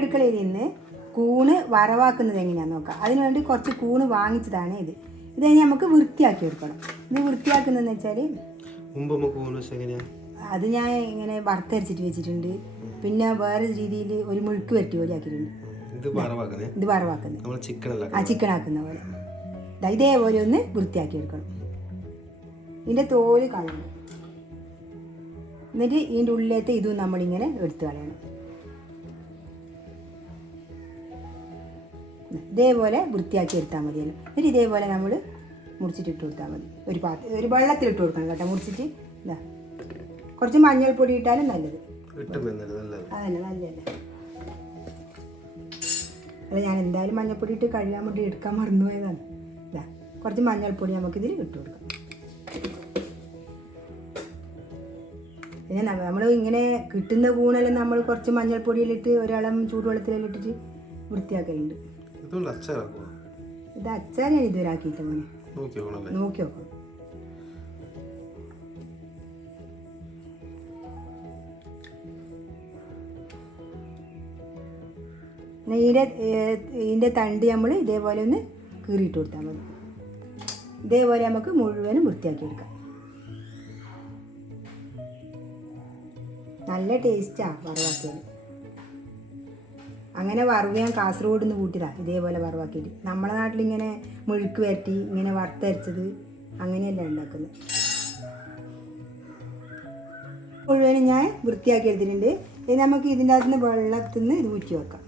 അടുക്കളയിൽ നിന്ന് കൂണ് വറവാക്കുന്നത് എങ്ങനെയാണെന്ന് നോക്കാം. അതിനുവേണ്ടി കുറച്ച് കൂണ് വാങ്ങിച്ചതാണ് ഇത്. ഇത് കഴിഞ്ഞ് നമുക്ക് വൃത്തിയാക്കി എടുക്കണം. ഇത് വൃത്തിയാക്കുന്നതെന്ന് വെച്ചാൽ അത് ഞാൻ ഇങ്ങനെ വറുത്തരച്ചിട്ട് വെച്ചിട്ടുണ്ട്. പിന്നെ വേറെ രീതിയിൽ ഒരു മുഴുക്ക് വരട്ടി പോലെ ആക്കിയിട്ടുണ്ട്. ഇത് വറവാക്കുന്നത് ചിക്കൻ ആക്കുന്ന പോലെ ഇതേപോലെ ഒന്ന് വൃത്തിയാക്കി എടുക്കണം. ഇതിൻ്റെ തോല് കളയണം. എന്നിട്ട് ഇതിൻ്റെ ഉള്ളിലത്തെ ഇതും നമ്മളിങ്ങനെ എടുത്ത് കളയണം. ഇതേപോലെ വൃത്തിയാക്കി എടുത്താൽ മതിയല്ലോ. എന്നിട്ട് ഇതേപോലെ നമ്മൾ മുറിച്ചിട്ട് ഇട്ട് കൊടുത്താൽ മതി. ഒരു വെള്ളത്തിലിട്ട് കൊടുക്കണം കേട്ടോ. മുറിച്ചിട്ട് ഇതാ കുറച്ച് മഞ്ഞൾപ്പൊടി ഇട്ടാലും നല്ലത്. അതല്ല നല്ലതല്ലേ. അല്ല ഞാൻ എന്തായാലും മഞ്ഞൾപ്പൊടി ഇട്ട് കഴുകാൻ വേണ്ടി എടുക്കാൻ മറന്നുപോയതാണ്. ഇതാ കുറച്ച് മഞ്ഞൾപ്പൊടി നമുക്കിതിൽ ഇട്ട് കൊടുക്കാം. പിന്നെ നമ്മൾ ഇങ്ങനെ കിട്ടുന്ന കൂണെല്ലാം നമ്മൾ കുറച്ച് മഞ്ഞൾപ്പൊടിയിലിട്ട് ഒരളം ചൂടുവെള്ളത്തിലെല്ലാം ഇട്ടിട്ട് വൃത്തിയാക്കലുണ്ട്. ഇത് അച്ചാർ ഞാൻ ഇതുവരെ ആക്കിയിട്ട് മോനെ നോക്കി നോക്കണം. ഇതിൻ്റെ തണ്ട് നമ്മൾ ഇതേപോലെ ഒന്ന് കീറിയിട്ട് കൊടുത്താൽ മതി. ഇതേപോലെ നമുക്ക് മുഴുവനും വൃത്തിയാക്കി എടുക്കാം. നല്ല ടേസ്റ്റാണ് വറവാക്കിയത്. അങ്ങനെ വറവ് ഞാൻ കാസർഗോഡ് നിന്ന് കൂട്ടിയതാണ്. ഇതേപോലെ വറവാക്കിയിട്ട് നമ്മളെ നാട്ടിലിങ്ങനെ മുഴുക്ക് വരട്ടി ഇങ്ങനെ വറുത്തരച്ചത് അങ്ങനെയല്ല ഉണ്ടാക്കുന്നത്. മുഴുവനും ഞാൻ വൃത്തിയാക്കി എടുത്തിട്ടുണ്ട്. ഇനി നമുക്ക് ഇതിൻ്റെ അകത്ത് നിന്ന് വെള്ളത്തിൽ നിന്ന് ഇത് ഊറ്റി വെക്കാം.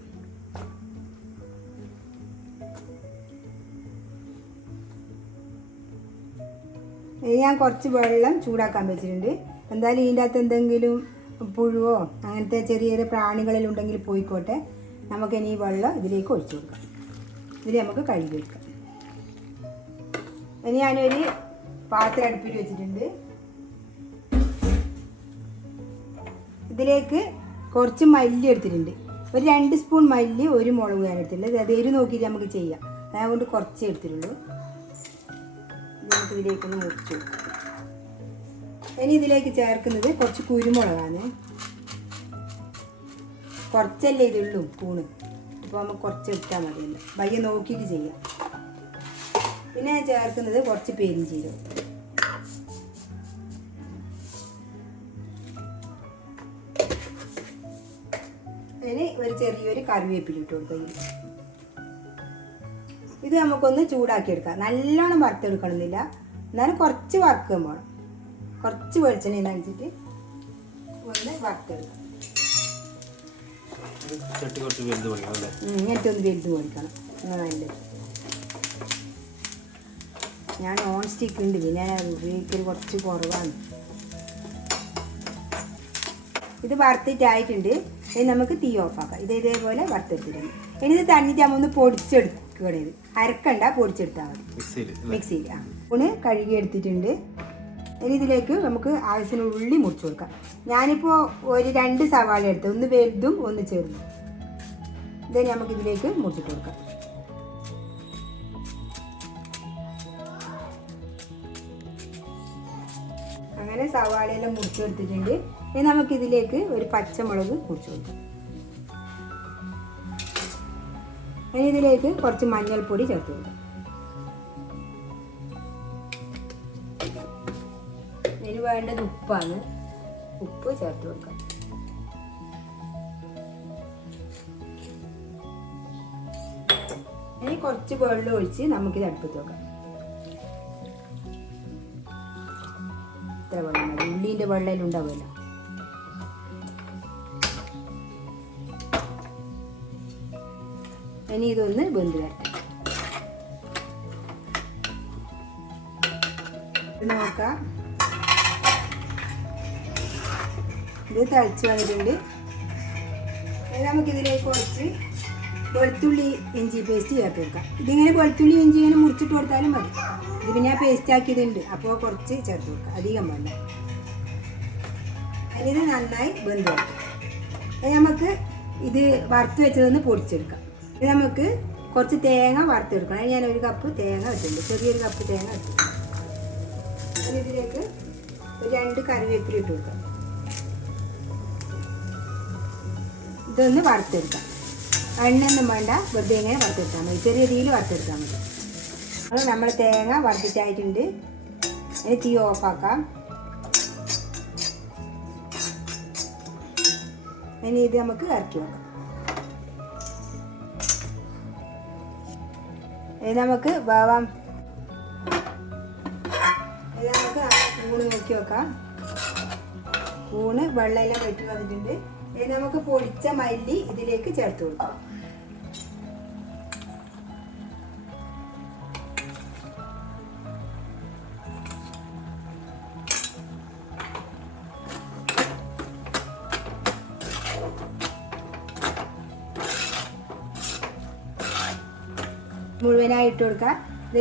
ഇനി ഞാൻ കുറച്ച് വെള്ളം ചൂടാക്കാൻ വെച്ചിട്ടുണ്ട്. എന്തായാലും ഇതിൻ്റെ അകത്ത് എന്തെങ്കിലും പുഴുവോ അങ്ങനത്തെ ചെറിയ ചെറിയ പ്രാണികളെല്ലാം ഉണ്ടെങ്കിൽ പോയിക്കോട്ടെ. നമുക്കിനി ഈ വെള്ളം ഇതിലേക്ക് ഒഴിച്ചു കൊടുക്കാം. ഇതിൽ നമുക്ക് കഴുകി എടുക്കാം. ഇനി ഞാനൊരു പാത്രം അടുപ്പിൽ വെച്ചിട്ടുണ്ട്. ഇതിലേക്ക് കുറച്ച് മല്ലി എടുത്തിട്ടുണ്ട്. ഒരു 2 സ്പൂൺ മല്ലി, ഒരു മുളക് ഞാൻ എടുത്തിട്ടുണ്ട്. അത് എരി നോക്കിയിട്ട് നമുക്ക് ചെയ്യാം. അതുകൊണ്ട് കുറച്ച് എടുത്തിട്ടുള്ളൂ. നമുക്ക് ഇതിലേക്കൊന്ന് മുറിച്ചു കൊടുക്കാം. ഇനി ഇതിലേക്ക് ചേർക്കുന്നത് കുറച്ച് കുരുമുളകാണ്. കുറച്ചല്ലേ ഇതുള്ളൂ കൂണ്, അപ്പോൾ നമുക്ക് കുറച്ച് ഇട്ടാൽ മതിയല്ലോ. വയ്യ നോക്കിയിട്ട് ചെയ്യാം. പിന്നെ ഞാൻ ചേർക്കുന്നത് കുറച്ച് പെരിഞ്ചീരകം. അതിന് ഒരു ചെറിയൊരു കറിവേപ്പില ഇട്ട് കൊടുക്കുക. ഇത് നമുക്കൊന്ന് ചൂടാക്കി എടുക്കാം. നല്ലോണം വറുത്തെടുക്കണമെന്നില്ല, എന്നാലും കുറച്ച് വറുക്കാൻ വേണം. കുറച്ച് വെളിച്ചെണ്ണ നനച്ചിട്ട് ഒന്ന് വറുത്തെടുക്കാം. ഇങ്ങനത്തെ ഒന്ന് വലുത് മേടിക്കണം, നല്ലത്. ഞാൻ നോൺ സ്റ്റിക്ക് ഉണ്ട്, പിന്നെ ഞാൻ ഉപയോഗിക്കൽ കുറച്ച് കുറവാണ്. ഇത് വറുത്തിട്ടായിട്ടുണ്ട്. ഇനി നമുക്ക് തീ ഓഫാക്കാം. ഇതേപോലെ വറുത്തെടുത്തിട്ടുണ്ട്. ഇനി ഇത് തണ്ണിട്ടാകുമ്പോൾ ഒന്ന് പൊടിച്ചെടുക്കണത്. അരക്കണ്ട, പൊടിച്ചെടുത്താൽ മതി മിക്സിയിൽ. ഒന്ന് കഴുകി എടുത്തിട്ടുണ്ട്. ഇനി ഇതിലേക്ക് നമുക്ക് ആവശ്യത്തിന് ഉള്ളി മുറിച്ച് കൊടുക്കാം. ഞാനിപ്പോൾ ഒരു 2 സവാള എടുത്ത്, ഒന്ന് വലുതും ഒന്ന് ചെറുതും. ഇത് നമുക്കിതിലേക്ക് മുറിച്ചിട്ട് കൊടുക്കാം. അങ്ങനെ സവാളയെല്ലാം മുറിച്ചെടുത്തിട്ടുണ്ട്. ഇനി നമുക്കിതിലേക്ക് ഒരു പച്ചമുളക് മുറിച്ച് കൊടുക്കാം. ഇനി ഇതിലേക്ക് കുറച്ച് മഞ്ഞൾപ്പൊടി ചേർത്ത് കൊടുക്കാം. ഇതിന് വേണ്ടത് ഉപ്പാണ്. ഉപ്പ് ചേർത്ത് കൊടുക്കാം. ഇനി കുറച്ച് വെള്ളം ഒഴിച്ച് നമുക്കിത് അടുപ്പത്ത് വെക്കാം. ഇത്ര വെള്ളം മതി. ഉള്ളീൻ്റെ വെള്ളം ഉണ്ടാവുമല്ലോ. ഇനി ഇതൊന്ന് വെന്ത് വരട്ടെ. നോക്കാം. ഇത് തിളച്ച് വന്നിട്ടുണ്ട്. നമുക്കിതിലേക്ക് കുറച്ച് വെളുത്തുള്ളി ഇഞ്ചി പേസ്റ്റ് ചേർത്ത് കൊടുക്കാം. ഇതിങ്ങനെ വെളുത്തുള്ളി ഇഞ്ചി ഇങ്ങനെ മുറിച്ചിട്ട് കൊടുത്താലും മതി. ഇത് പിന്നെ ഞാൻ പേസ്റ്റ് ആക്കിയതുണ്ട്, അപ്പോൾ കുറച്ച് ചേർത്ത് കൊടുക്കാം, അധികം വേണ്ട. അതിന് നന്നായി വെന്ത് വരും. നമുക്ക് ഇത് വറുത്ത് വെച്ചതൊന്ന് പൊടിച്ചെടുക്കാം. ഇത് നമുക്ക് കുറച്ച് തേങ്ങ വറുത്തെടുക്കണം. അതിന് ഞാൻ 1 കപ്പ് തേങ്ങ വെച്ചിട്ടുണ്ട്, ചെറിയൊരു കപ്പ് തേങ്ങ വെച്ചിട്ടുണ്ട്. ഇതിലേക്ക് ഒരു 2 കറിവേപ്പില ഇട്ട് കൊടുക്കാം. ഇതൊന്ന് വറുത്തെടുക്കാം. എണ്ണയൊന്നും വേണ്ട, വെറുതെ ഇങ്ങനെ വറുത്തെടുത്താൽ മതി, ചെറിയ രീതിയിൽ വറുത്തെടുത്താൽ മതി. അത് നമ്മൾ തേങ്ങ വറുത്തിട്ടായിട്ടുണ്ട്. ഇനി തീ ഓഫാക്കാം. ഇനി ഇത് നമുക്ക് ഇറക്കി വെക്കാം. ഇത് നമുക്ക് വേവാം. ഇത് നമുക്ക് കൂണ് നോക്കി വെക്കാം. കൂണ് വെള്ളമെല്ലാം വെട്ടി വന്നിട്ടുണ്ട്. ഇത് നമുക്ക് പൊടിച്ച മല്ലി ഇതിലേക്ക് ചേർത്ത് കൊടുക്കാം. മുഴുവനായി ഇട്ട് കൊടുക്കുക.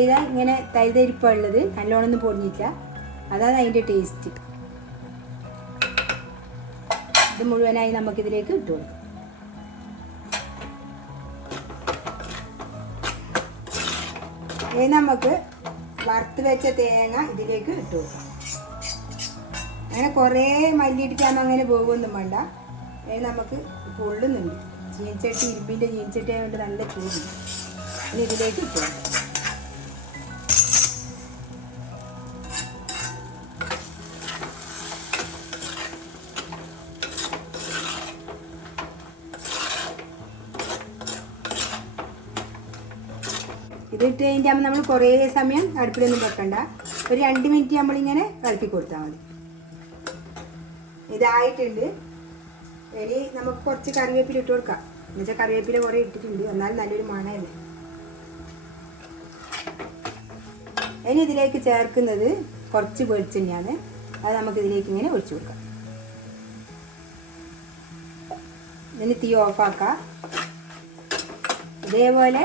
ഇതാ ഇങ്ങനെ തരിതരിപ്പുള്ളത്, നല്ലോണമൊന്നും പൊടിഞ്ഞില്ല, അതാണ് അതിൻ്റെ ടേസ്റ്റ്. ഇത് മുഴുവനായി നമുക്കിതിലേക്ക് ഇട്ട് കൊടുക്കാം. ഇനി നമുക്ക് വറുത്ത് വെച്ച തേങ്ങ ഇതിലേക്ക് ഇട്ട് കൊടുക്കാം. അങ്ങനെ കുറേ മല്ലിയിട്ടിട്ടാകുമ്പോൾ അങ്ങനെ പോകുമൊന്നും വേണ്ട. ഇനി നമുക്ക് പൊള്ളുന്നുണ്ട്, ചീനച്ചട്ടി ഇരുമ്പിൻ്റെ ചീനച്ചട്ടി ആയതുകൊണ്ട് നല്ല ചൂടുണ്ട്. ഇനി ഇതിലേക്ക് ഇട്ട് കൊടുക്കാം. ഇതിട്ട് കഴിഞ്ഞിട്ട് നമ്മൾ കുറേ സമയം അടുപ്പിലൊന്നും വെക്കണ്ട, ഒരു 2 മിനിറ്റ് നമ്മളിങ്ങനെ കളക്കി കൊടുത്താൽ മതി. ഇതായിട്ടുണ്ട്. ഇനി നമുക്ക് കുറച്ച് കറിവേപ്പില ഇട്ട് കൊടുക്കാം. എന്നുവെച്ചാൽ കറിവേപ്പില കുറേ ഇട്ടിട്ടുണ്ട്, എന്നാലും നല്ലൊരു മണമല്ലേ. ഇനി ഇതിലേക്ക് ചേർക്കുന്നത് കുറച്ച് വെളിച്ചെണ്ണയാണ്. അത് നമുക്കിതിലേക്ക് ഇങ്ങനെ ഒഴിച്ചു കൊടുക്കാം. ഇനി തീ ഓഫാക്കാം. ഇതേപോലെ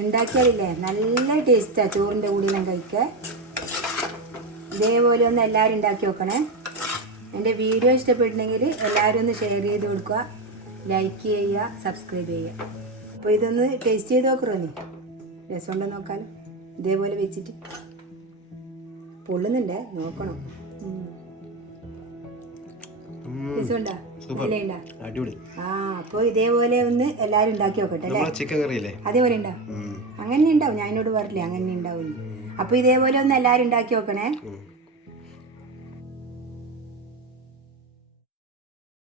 ഉണ്ടാക്കിയാലില്ലേ നല്ല ടേസ്റ്റാണ് ചോറിൻ്റെ കൂടെയെല്ലാം കഴിക്കാൻ. ഇതേപോലെ ഒന്ന് എല്ലാവരും ഉണ്ടാക്കി നോക്കണേ. എൻ്റെ വീഡിയോ ഇഷ്ടപ്പെട്ടിട്ടുണ്ടെങ്കിൽ എല്ലാവരും ഒന്ന് ഷെയർ ചെയ്ത് കൊടുക്കുക, ലൈക്ക് ചെയ്യുക, സബ്സ്ക്രൈബ് ചെയ്യുക. അപ്പോൾ ഇതൊന്ന് ടേസ്റ്റ് ചെയ്ത് നോക്കണോ, നീ രസമുണ്ടോ നോക്കാൻ. ഇതേപോലെ വെച്ചിട്ട് പൊള്ളുന്നുണ്ടേ, നോക്കണം. രസമുണ്ടോ? ആ, അപ്പോൾ ഇതേപോലെ ഒന്ന് എല്ലാവരും ഉണ്ടാക്കി നോക്കട്ടെ അല്ലേ. അതേപോലെ ഉണ്ടാവും, അങ്ങനെ ഉണ്ടാവും. ഞാൻ എന്നോട് പറഞ്ഞില്ലേ അങ്ങനെ ഉണ്ടാവും. അപ്പോൾ ഇതേപോലെ ഒന്ന് എല്ലാവരും ഉണ്ടാക്കി നോക്കണേ.